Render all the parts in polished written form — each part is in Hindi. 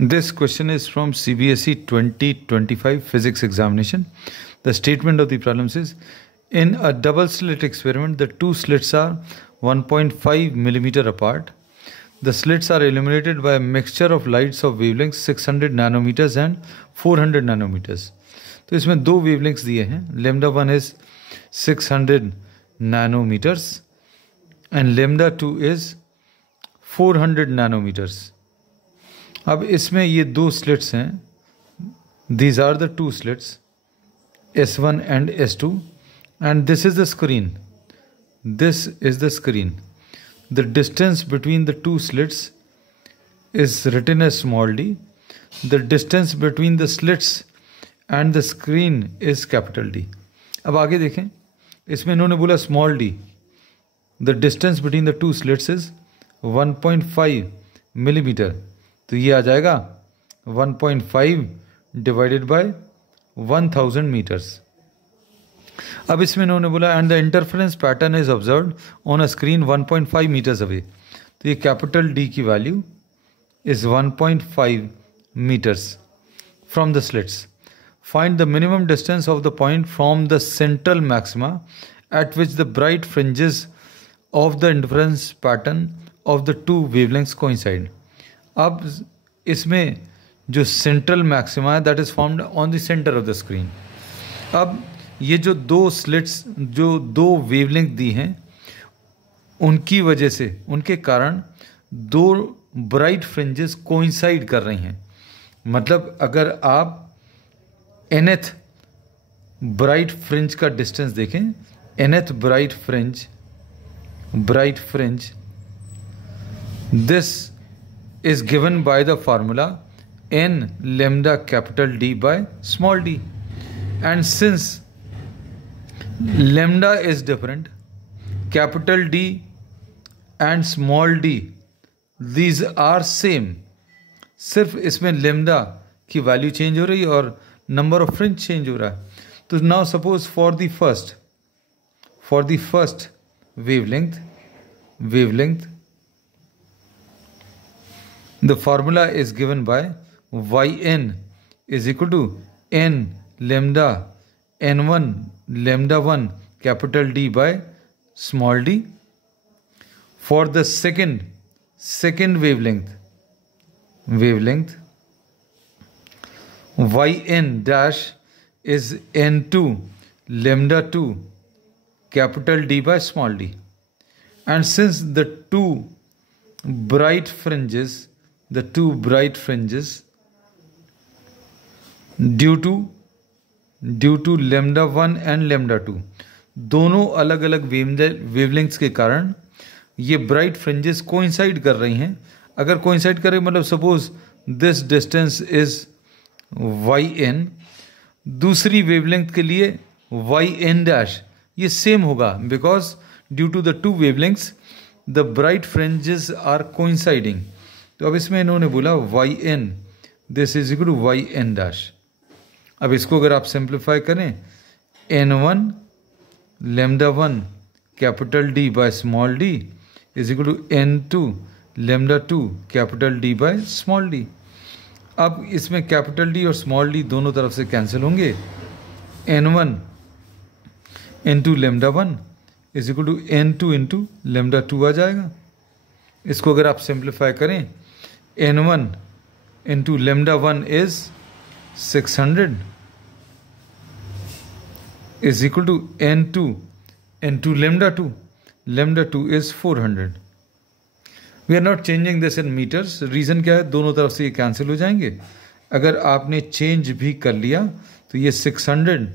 This question is from CBSE 2025 physics examination. The statement of the problem says, in a double slit experiment, the two slits are 1.5 millimeter apart. The slits are illuminated by a mixture of lights of wavelengths 600 nanometers and 400 nanometers. तो इसमें दो wavelengths दिए हैं. Lambda 1 is 600 nanometers and lambda 2 is 400 nanometers. अब इसमें ये दो स्लिट्स हैं. These are the two slits, S1 and S2, and this is the screen. This is the screen. The distance between the two slits is written as small d. The distance between the slits and the screen is capital D. अब आगे देखें, इसमें इन्होंने बोला small d. The distance between the two slits is 1.5 millimeter. तो ये आ जाएगा 1.5 डिवाइडेड बाय 1000 मीटर्स. अब इसमें इन्होंने बोला and the interference pattern is observed on a screen 1.5 metres away. तो ये कैपिटल डी की value is 1.5 metres from the slits. Find the minimum distance of the point from the central maxima at which the bright fringes of the interference pattern of the two wavelengths coincide. अब इसमें जो सेंट्रल मैक्सिमा है that is formed on the centre of the screen. अब ये जो दो स्लिट्स, जो दो वेवलेंथ दी हैं, उनकी वजह से, उनके कारण दो ब्राइट फ्रिंजेस कोइंसाइड कर रही हैं. मतलब अगर आप nth ब्राइट फ्रिंज का डिस्टेंस देखें, nth bright fringe this is given by the formula n lambda capital D by small d, and since lambda is different, capital D and small d these are same. सिर्फ इसमें lambda की वैल्यू चेंज हो रही है और नंबर ऑफ फ्रिंज चेंज हो रहा है. तो now suppose for the first wavelength the formula is given by yn is equal to n lambda n1 lambda 1 capital D by small d. For the second wavelength yn dash is n2 lambda 2 capital D by small d. And since the two bright fringes due to lambda 1 and lambda 2 दोनों अलग अलग वेवलेंथ्स के कारण ये ब्राइट फ्रिंजेस कोइंसाइड कर रही हैं. अगर कोइंसाइड करें मतलब suppose this distance is yn, दूसरी वेवलेंथ के लिए yn डैश ये सेम होगा because due to the two wavelengths the bright fringes are coinciding. तो अब इसमें इन्होंने बोला yn this is equal to yn dash. अब इसको अगर आप सिंप्लीफाई करें, n1 lambda 1 capital D by small d is equal to n2 lambda 2 capital D by small d. अब इसमें कैपिटल D और स्मॉल d दोनों तरफ से कैंसिल होंगे. n1 into lambda 1 is equal to n2 into lambda 2 आ जाएगा. इसको अगर आप सिंप्लीफाई करें, n1 into lambda 1 is 600 is equal to n2 into lambda 2. Lambda 2 is 400. We are not changing this in meters. Reason क्या है, दोनों तरफ से ये कैंसिल हो जाएंगे. अगर आपने चेंज भी कर लिया तो ये 600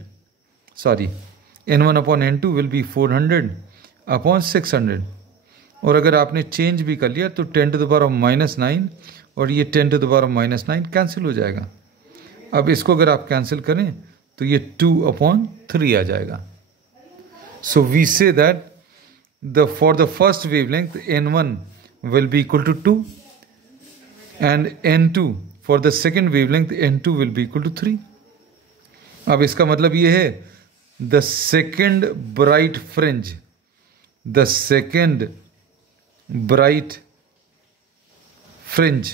n1 upon n2 will be 400 upon 600. और अगर आपने चेंज भी कर लिया तो 10 to the power of -9 और ये 10 to the power of -9 cancel हो जाएगा. अब इसको अगर आप कैंसिल करें तो ये 2/3 आ जाएगा. So we see that for the first wavelength n1 will be equal to 2 and n2 for the second wavelength n2 will be equal to 3. अब इसका मतलब ये है the second bright fringe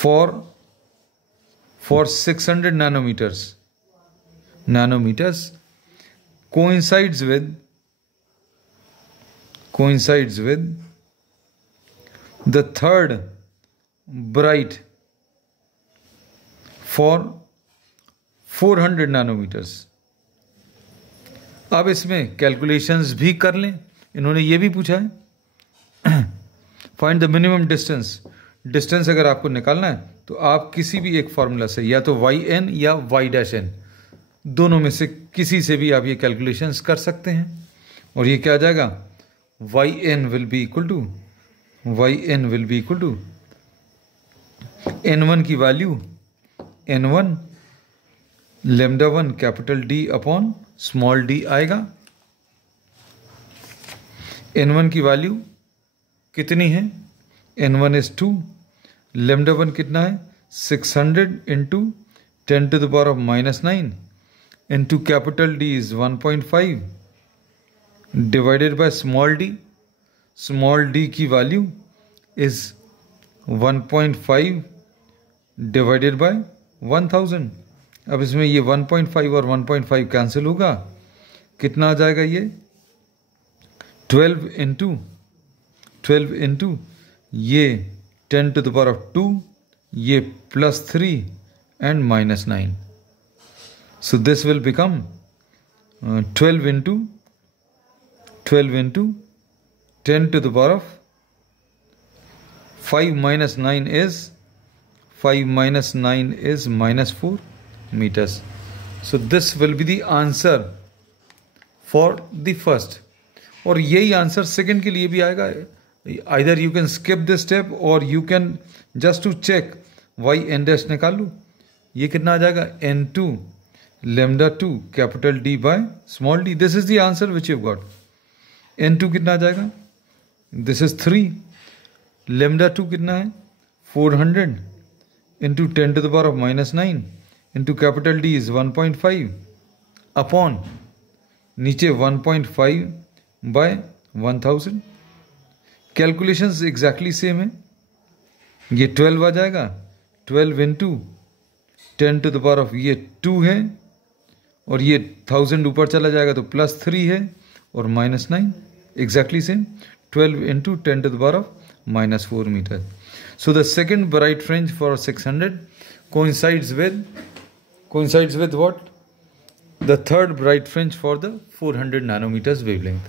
for 600 nanometers coincides with the third bright for 400 nanometers. अब इसमें कैलकुलेशंस भी कर लें. इन्होंने ये भी पूछा है फाइंड द मिनिमम डिस्टेंस अगर आपको निकालना है तो आप किसी भी एक फॉर्मूला से, या तो yn या y-n, दोनों में से किसी से भी आप ये कैलकुलेशंस कर सकते हैं. और ये क्या आ जाएगा, yn will be equal to n1 की value n1 lambda 1 capital D upon small d आएगा. n1 की वैल्यू कितनी है, n1 इज 2, लैम्डा 1 कितना है 600 into 10 to the power of -9 into capital D is 1.5 divided by small d की वैल्यू इज 1.5 डिवाइडेड बाय 1000. अब इसमें ये 1.5 और 1.5 कैंसिल होगा, कितना आ जाएगा ये 12 इंटू ये 10 टू द पावर ऑफ 2, ये +3 and -9. So this will become 12 into 10 to the power of 5 minus 9 is -4 meters. So this will be the answer for the first. और यही आंसर सेकंड के लिए भी आएगा. Either you can skip this step or you can just to check yn dash निकाल लो. ये कितना आ जाएगा n2 lambda 2 capital D by small d. This is the answer which you've got. n2 कितना आ जाएगा, this is 3, lambda 2 कितना है 400 into 10 to the power of -9 into capital D is 1.5 upon नीचे 1.5 by 1000. कैलकुलेशंस एग्जैक्टली सेम है. ये 12 आ जाएगा, 12 into 10 to the power of ये 2 है और ये 1000 ऊपर चला जाएगा तो +3 है और -9, exactly same. 12 into 10 to the power of -4 meters. So the second bright fringe for 600 coincides with what? The third bright fringe for the 400 nanometers wavelength.